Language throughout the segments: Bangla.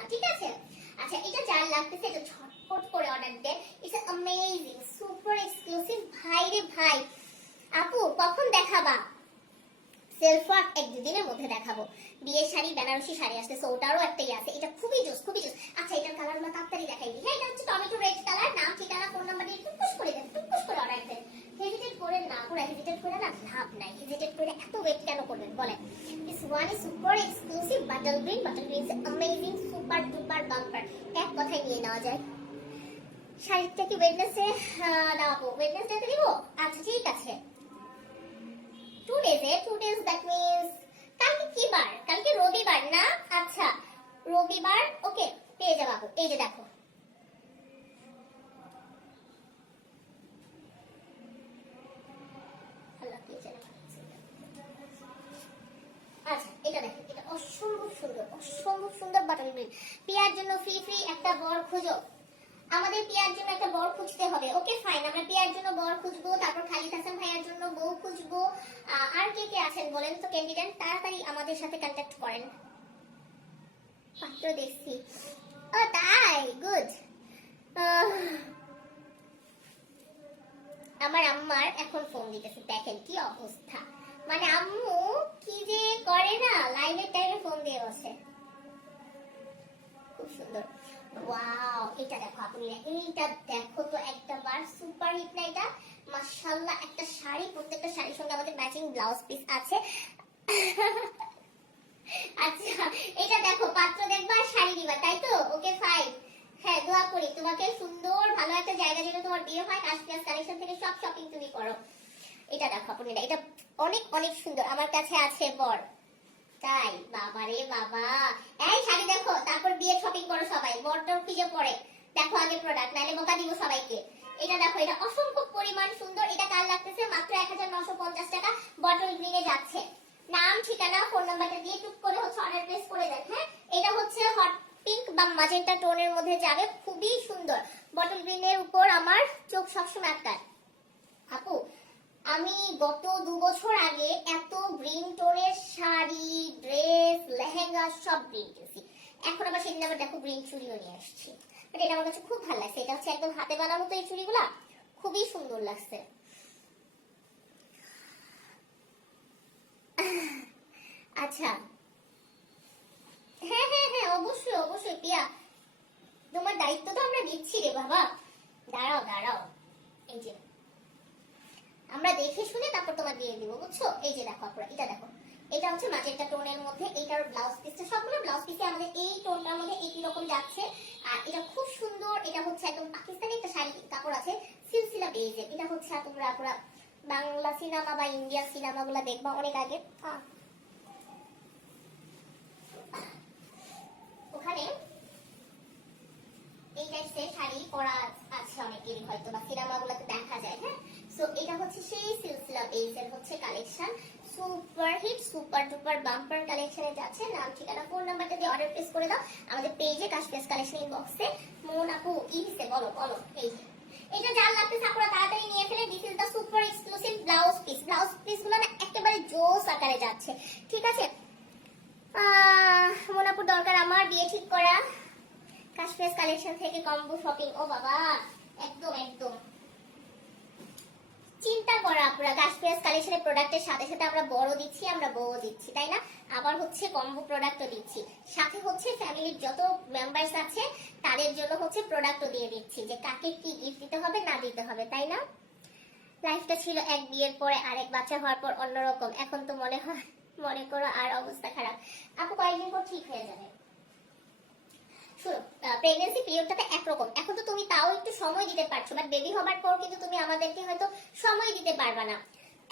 না, ঠিক আছে? আচ্ছা, এটা যার লাগতেছে এটা ঝটপট করে অর্ডার দেন। It's amazing, super exclusive. ভাই রে ভাই, আপু কখন দেখাবা? সেলফ ওয়ার্ক এক দুদিনের মধ্যে দেখাবো। বিয়ের শাড়ি, বেনারসি শাড়ি আসছে, সো ওটারও একটাই আছে। এটা খুবই জোস, খুবই জোস। আচ্ছা, এটার কালারগুলো তাড়াতাড়ি দেখাই দিই। হ্যাঁ, এটা হচ্ছে টমেটো রেড কালার। নাম, ঠিকানা, ফোন নাম্বার দিয়ে টুকুস করে দেন, টুকুস করে অর্ডার দেন। হেজিটেট করেন না, পুরো হেজিটেট করে না লাভ নাই। হেজিটেট করে এত ওয়েট কেন করবেন বলেন? This one is super exclusive bottle green. Bottle green is amazing, super duper bumper. এক কথায় নিয়ে নেওয়া যায়। শাড়িটা কি ওয়েডনেসডে দাও? ওয়েডনেসডেতে দিব? আচ্ছা, ঠিক আছে। 2 days, 2 days, that means কালকে কি বার? কালকে রবিবার না? আচ্ছা, রবিবার। ওকে, পেয়ে যাবো আপু। এই যে দেখো, আচ্ছা এটা দেখো, এটা অসম্ভব সুন্দর, অসম্ভব সুন্দর বাটন গ্রিন। পিয়ার জন্য ফ্রি ফ্রি একটা বর খুঁজো। আমাদের পিয়ার জন্য একটা বর খুঁজতে হবে। ওকে ফাইন, আমরা পিয়ার জন্য বর খুঁজবো, তারপর খালিদ হাসান ভাইয়ার জন্য বউ খুঁজবো। আর কে কে আছেন বলেন তো ক্যান্ডিডেট? তাড়াতাড়ি আমাদের সাথে কন্ট্যাক্ট করেন। পাত্র দেখছি। ও তাই, গুড। আমার আম্মার এখন ফোন দিতেছে, দেখেন কি অবস্থা। মানে আম্মু কি যে করে না, লাইভের টাইমে ফোন দিয়ে বসে। খুব সুন্দর। ওয়াও, এটা দেখো আপনি, এইটা দেখো তো একবার, সুপার হিট না এটা? মাশাআল্লাহ, একটা শাড়ি, প্রত্যেকটা শাড়ির সঙ্গে আমাদের ম্যাচিং ব্লাউজ পিস আছে। আচ্ছা, এটা দেখো, পাত্র দেখবা আর শাড়ি দিবা, তাই তো? Okay fine. হ্যাঁ, দোয়া করি তোমাকে সুন্দর ভালো একটা জায়গা যেন তোমার বিয়ে হয়। কাশপিয়াস কালেকশন থেকে সব শপিং তুমি করো। এটা দেখো আপনি, এটা অনেক অনেক সুন্দর। আমার কাছে আছে বর। তাই? বাবা রে বাবা। এই শাড়ি দেখো, তারপর বিয়ে শপিং করো সবাই। বরটার খুঁজে পড়ে দেখো আগে প্রোডাক্ট, নাহলে বোকা দিব সবাইকে। এটা দেখো, এটা অসম্ভব পরিমাণ সুন্দর। এটা কার লাগতেছে? মাত্র 1950 টাকা। বটল গ্রিনে যাচ্ছে। নাম, ঠিকানা, ফোন নাম্বারটা দিয়ে টুক করে হচ্ছে অর্ডার প্লেস করে দেন। হ্যাঁ, এটা হচ্ছে হট পিঙ্ক বা ম্যাজেন্টা টোনের মধ্যে যাবে, খুবই সুন্দর। বটল গ্রিনের উপর আমার চোখ সবসময় আটকায়। আপু, আমি গত 2 বছর আগে এত গ্রিন টোনের শাড়ি, ড্রেস, লেহেঙ্গা সব গ্রিন কিনছি। এখন আবার সেদিন আবার দেখো গ্রিন চুড়িও নিয়ে আসছি। বাট এটা আমার কাছে খুব ভালো লাগছে। এটা হচ্ছে একদম হাতে বানানো, তো এই চুড়িগুলা খুবই সুন্দর লাগছে। আচ্ছা, হ্যাঁ হ্যাঁ হ্যাঁ, অবশ্যই অবশ্যই পিয়া, তোমার দায়িত্ব তো আমরা দিচ্ছি রে বাবা। দাঁড়াও দাঁড়াও, এই যে আমরা দেখে শুনে তারপর তোমার দিয়ে দিব, বুঝছো? এই যে দেখো আপনারা, এটা দেখো, এটা হচ্ছে ম্যাজেন্টা টোনের মধ্যে। এইটার ব্লাউজ পিসটা, সবগুলো ব্লাউজ পিসে আমাদের এই টোনটার মধ্যে একই রকম যাচ্ছে। আর এটা খুব সুন্দর। এটা হচ্ছে একদম পাকিস্তানি একটা শাড়ি কাপড় আছে, সিলসিলা বেজে। এটা হচ্ছে তোমরা পুরো বাংলা সিনেমা বা ইন্ডিয়ান সিনেমাগুলো দেখবা অনেক আগে, ওখানে এই টাইপের শাড়ি পরা আছে অনেকেরই, হয়তো বা সিনেমাগুলোতে দেখা যায়। হ্যাঁ, সো এটা হচ্ছে সেই সিলসিলা বেজের হচ্ছে collection. Super hit, super duper bumper কালেকশনে যাচ্ছে। নাম, ঠিকানা, ফোন নাম্বারটা দিয়ে অর্ডার প্লেস করে দাও আমাদের পেজে, কাশপিয়াস কালেকশন ইনবক্সে। মন আপু কি হিসে বলো বলো। এই যে এটা যার লাগতেছে আপনারা তাড়াতাড়ি নিয়ে ফেলে। This is the super exclusive blouse piece. Blouse পিসগুলো না একেবারে জোস আকারে যাচ্ছে, ঠিক আছে? মন আপুর দরকার আমার বিয়ে ঠিক করা। কাশপিয়াস কালেকশন থেকে কম্বো শপিং। ও বাবা, একদম একদম চিন্তা করা আপনারা। কাশপিয়াস কালেকশনের প্রোডাক্টের সাথে সাথে আমরা বড় দিচ্ছি, আমরা বউ দিচ্ছি, তাই না? আবার হচ্ছে কম্বো প্রোডাক্টও দিচ্ছি, সাথে হচ্ছে ফ্যামিলির যত মেম্বার্স আছে তাদের জন্য হচ্ছে প্রোডাক্টও দিয়ে দিচ্ছি, যে কাকে কি গিফট দিতে হবে না দিতে হবে, তাই না? লাইফটা ছিল এক, বিয়ের পরে আরেক, বাচ্চা হওয়ার পর অন্যরকম। এখন তো মনে হয়, মনে করো আর অবস্থা খারাপ। আপু কয়েকদিন পর ঠিক হয়ে যাবে। শুনো, প্রেগন্যান্সি পিরিয়ডটাতে একরকম। এখন তো তুমি তাও একটু সময় দিতে পারছো, বাট বেবি হবার পর কিন্তু তুমি আমাদেরকে হয়তো সময় দিতে পারবা না।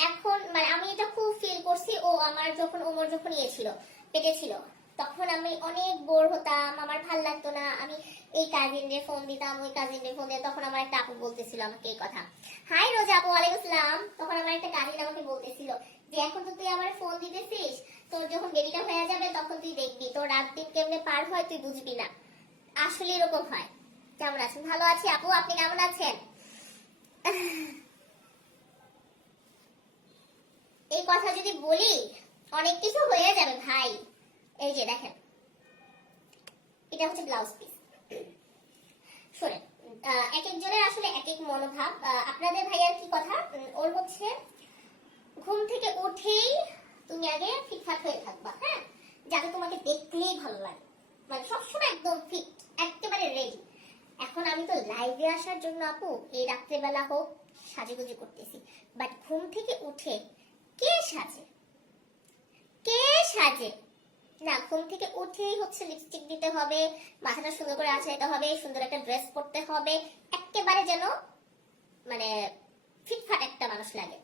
এখন মানে আমি এটা খুব ফিল করছি। ও আমার যখন ওমর যখন ইয়ে ছিল, পেটে ছিল, তখন আমি অনেক বোর হতাম, আমার ভাল লাগতো না। আমি এই কাজিনদের ফোন দিতাম, ওই কাজিনদের ফোন দিতাম। তখন আমার একটা আপু বলতেছিল আমাকে এই কথা। হাই রোজা আপু, ওয়ালাইকুম আসসালাম। তখন আমার একটা কাজিন আমাকে বলতেছিল যে এখন তো তুই আমার ফোন দিতেছিস, তোর যখন বেবিটা হয়ে যাবে তখন তুই দেখবি তোর রাত দিন কেমনে পার হয় তুই বুঝবি না। আসলে এরকম হয়। কেমন আছেন? ভালো আছি আপু, আপনি কেমন আছেন? এই কথা যদি বলি অনেক কিছু হয়ে যাবে ভাই। এই যে দেখেন, এটা হচ্ছে ব্লাউজ পিস। শোনেন, এক একজনের আসলে এক এক মনোভাব। আপনাদের ভাইয়ার কি কথা, ওর হচ্ছে ঘুম থেকে উঠেই তুমি আগে ফিটফাট হয়ে থাকবা, হ্যাঁ, যাতে তোমাকে দেখলেই ভালো লাগে, মানে সবসময় একদম ফিট, একেবারে রেডি। এখন আমি তো লাইভে আসার জন্য আপু এই রাত্রেবেলা হোক সাজুগুজু করতেছি, বাট ঘুম থেকে উঠে কে সাজে, কে সাজে না? ঘুম থেকে উঠেই হচ্ছে লিপস্টিক দিতে হবে, মাথাটা সুন্দর করে আঁচড়াইতে হবে, সুন্দর একটা ড্রেস পরতে হবে, একেবারে যেন মানে ফিটফাট একটা মানুষ লাগে।